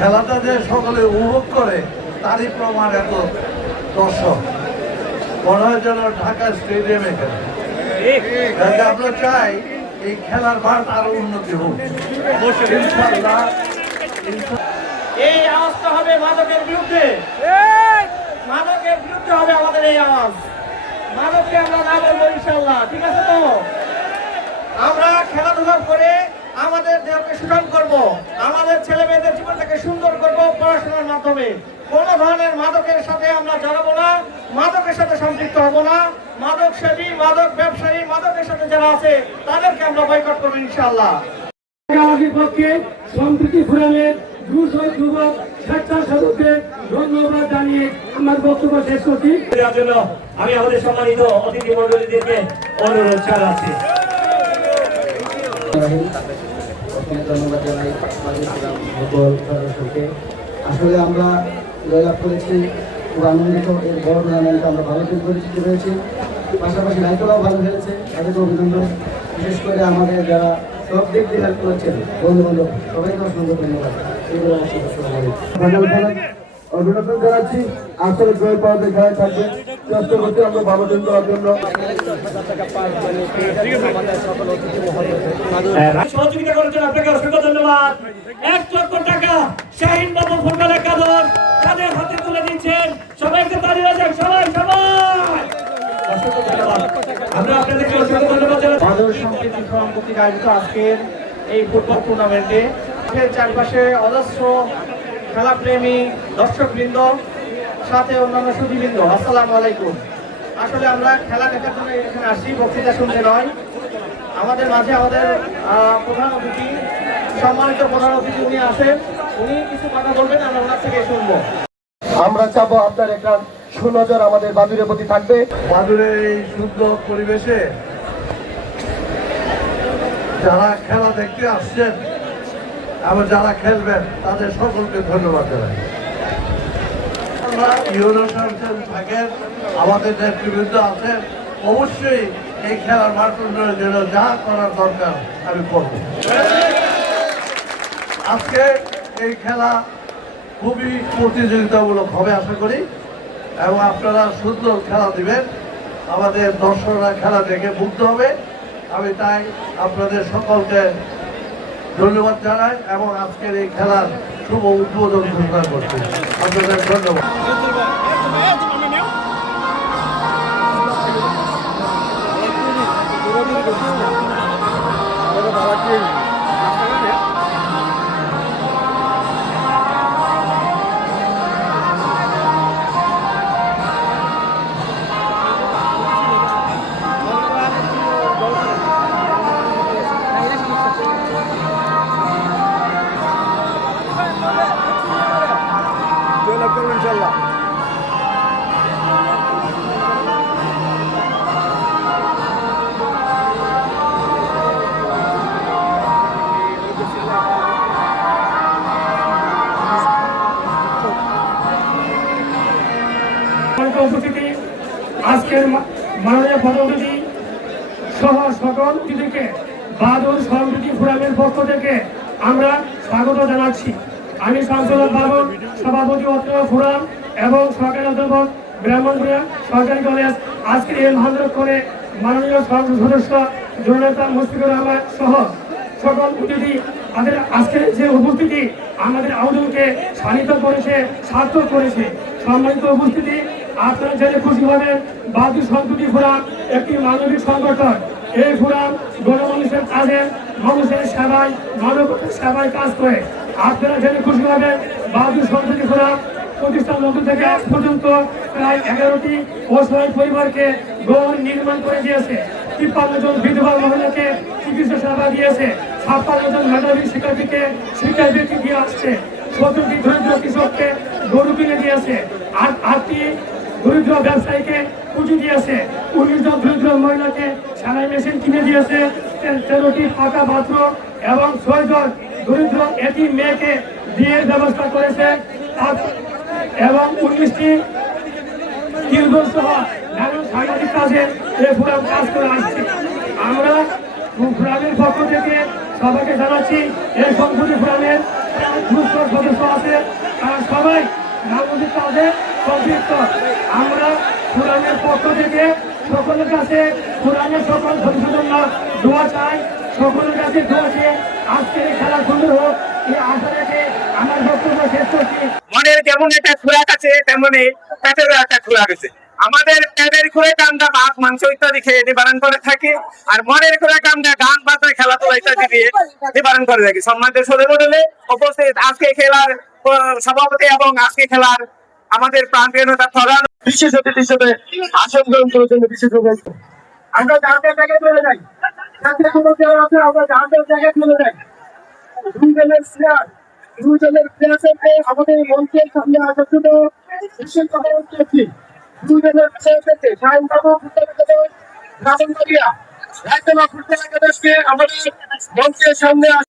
খেলাটা যে সকলে উপভোগ করে তারই প্রমাণ এত দর্শক। মনে হয় যেন ঢাকা স্টেডিয়ামে খেলে। আমরা চাই এই খেলার মাঠ আরো উন্নতি হোক ইনশাআল্লাহ। এই আওয়াজটা হবে মাদকের বিরুদ্ধে, মাদকের বিরুদ্ধে হবে আমাদের এই আওয়াজ। মাদককে আমরা না বলবো ইনশাআল্লাহ, ঠিক আছে তো? আমরা খেলাধুলা করে আমাদের দেহকে সুঠাম করব, আমাদের ছেলে মেয়েদের জীবনটাকে সুন্দর করব পড়াশোনার মাধ্যমে। কোন ধরনের মাদকের সাথে আমরা জড়াবো না, মাদকের সাথে সম্পৃক্ত হব না। মাদক সেবী, মাদক ব্যবসায়ী, মাদকের সাথে যারা আছে তাদেরকে আমরা বয়কট করবো ইনশাআল্লাহ। আমাদের পক্ষে সম্প্রীতি ফোরামের যুবক স্বেচ্ছাসেবকদের ধন্যবাদ জানিয়ে আমার বক্তব্য শেষ করছি। আমি আমাদের সম্মানিত অতিথি মণ্ডলীদেরকে অনুরোধ জানাচ্ছি। ধন্যবাদ জানাই আসলে আমরা জয়লাভ করেছি, খুব আনন্দিত। এর বড় টুর্নামেন্টে আমরা ভালো পরিচিতি হয়েছি, পাশাপাশি দায়িত্বরাও ভালো খেলেছে, তাদেরকে অভিনন্দন। বিশেষ করে আমাদের যারা সব দিক দিয়ে হেল্প করেছেন বন্ধু বান্ধব সবাইকে অসংখ্য ধন্যবাদ। অভিনন্দন জানাচ্ছি। আসলে জয় পাওয়াতে খেলায় থাকবে, চেষ্টা করছি আমরা ভালো দিন করার জন্য। সহযোগিতা করার জন্য আপনাকে অসংখ্য ধন্যবাদ। 1 লক্ষ টাকা শাহিন বাবু ফুটবলের কাদর তাদের হাতে তুলে দিচ্ছেন। সবাইকে তালি বাজান, সবাই সবাই অসংখ্য ধন্যবাদ। আমরা আপনাদেরকে অসংখ্য ধন্যবাদ জানাচ্ছি। মাদক সম্প্রীতি ফোরাম কর্তৃক আয়োজিত আজকের এই ফুটবল টুর্নামেন্টে চারপাশে অজস্র খেলাপ্রেমী দর্শকবৃন্দ, সাথে অন্যান্য সুধীবৃন্দ, আসসালামু আলাইকুম। আসলে আমরা খেলা দেখার জন্য এখানে আসছি, বক্তৃতা শুনতে নয়। আমাদের মাঝে আমাদের প্রধান অতিথি, সম্মানিত প্রধান অতিথি উনি আসেন, উনি কিছু কথা বলবেন, আমরা ওনার থেকে শুনবো। আমরা চাবো আপনার একটা সুনজর আমাদের বাদুরের প্রতি থাকবে। বাদুরের এই সুন্দর পরিবেশে যারা খেলা দেখতে আসছেন এবং যারা খেলবেন তাদের সকলকে ধন্যবাদ জানাই। আমরা ইউরোসান থাকেন, আমাদের নেতৃবৃন্দ আছেন, অবশ্যই এই খেলার মাঠ উন্নয়নের জন্য যা করার দরকার আমি করব। আজকে এই খেলা খুবই প্রতিযোগিতামূলক হবে আশা করি, এবং আপনারা সুন্দর খেলা দিবেন, আমাদের দর্শকরা খেলা দেখে মুগ্ধ হবে। আমি তাই আপনাদের সকলকে ধন্যবাদ জানাই এবং আজকের এই খেলার শুভ উদ্বোধন ঘোষণা করছি। আপনাদের ধন্যবাদ। ইনশাল্লাহ। উপস্থিতি আজকের মাননীয় প্রধান অতিথি সহ সকল অতিথিকে বাদুর সম্প্রীতি ফোরামের পক্ষ থেকে আমরা স্বাগত জানাচ্ছি। আমি শামসুল বাবুর সভাপতি অত্র ফোরাম এবং সরকারি অধ্যাপক ব্রাহ্মণবাড়িয়া সরকারি কলেজ আজকের এই মহানগরে মাননীয় সংসদ সদস্য জননেতা মুশফিকুর রহমান সহ সকল অতিথি তাদের আজকের যে উপস্থিতি আমাদের আয়োজনকে শানিত করেছে, সার্থক করেছে। সম্মানিত উপস্থিতি, আপনারা জেনে খুশি হবেন, বাদুর সম্প্রীতি ফোরাম একটি মানবিক সংগঠন। এই ফোরাম গণমানুষের কাজে, মানুষের সেবায়, মানবতার সেবায় কাজ করে। আপনারা জেনে খুশি হবেন, বাদুর সম্প্রীতি ফোরাম প্রতিষ্ঠান লগ্ন থেকে আজ পর্যন্ত প্রায় 11টি অসহায় পরিবারকে ঘর নির্মাণ করে দিয়েছে, 53 জন বিধবা মহিলাকে চিকিৎসা সেবা দিয়েছে, 56 জন মেধাবী শিক্ষার্থীকে শিক্ষাবৃত্তি দিয়ে আসছে, 17টি দরিদ্র কৃষককে গরু কিনে দিয়েছে, 8টি দরিদ্র ব্যবসায়ীকে পুঁজি দিয়েছে, 19 জন দরিদ্র মহিলাকে সেলাই মেশিন কিনে দিয়েছে, 13টি পাকা বাথরুম এবং 6 জন দরিদ্র এতিম মেয়েকে বিয়ের ব্যবস্থা করেছে এবং 19টি টিউবওয়েল সহ নানান সামাজিক কাজে এই ফোরাম কাজ করে আসছে। আমরা ফোরামের পক্ষ থেকে সবাইকে জানাচ্ছি, এই সম্প্রীতি ফোরামের সদস্য আছে, সবাই মানবিক কাজে সম্পৃক্ত। আমরা কোরআনের পক্ষ থেকে সকলের কাছে কোরআনের সকল সংশোধন দোয়া চাই, সকলের কাছে দোয়া চেয়ে আজকের এই খেলা সুন্দর হোক এই আশা রেখে আমার বক্তব্য শেষ করছি। মনের যেমন একটা খোরাক আছে তেমনি পেটেরও একটা খোরাক আছে। আমাদের পেটের খোরাক আমরা ভাত মাংস ইত্যাদি খেয়ে নিবারণ করে থাকি, আর মনের খোরাক আমরা গান বাজনা খেলাধুলা ইত্যাদি দিয়ে নিবারণ করে থাকি। সম্মানিত সদস্য মণ্ডলী উপস্থিত, আজকে খেলার সভাপতি এবং আজকে খেলার আমাদের প্রাণপ্রিয় নেতা ফরহাদ বিশেষ অতিথি হিসেবে আসন গ্রহণ করেছেন। বিশেষ আমরা জাহাজের জায়গায় চলে যাই, আমরা জাহাজের জায়গায় চলে যাই। দুই দলের প্লেয়ার আমাদের মঞ্চের সামনে আসার জন্য বিশেষ অনুরোধ করছি। দুই দলের প্লেয়ার থেকে শাহিন বাবু ফুটবল আমাদের মঞ্চের সামনে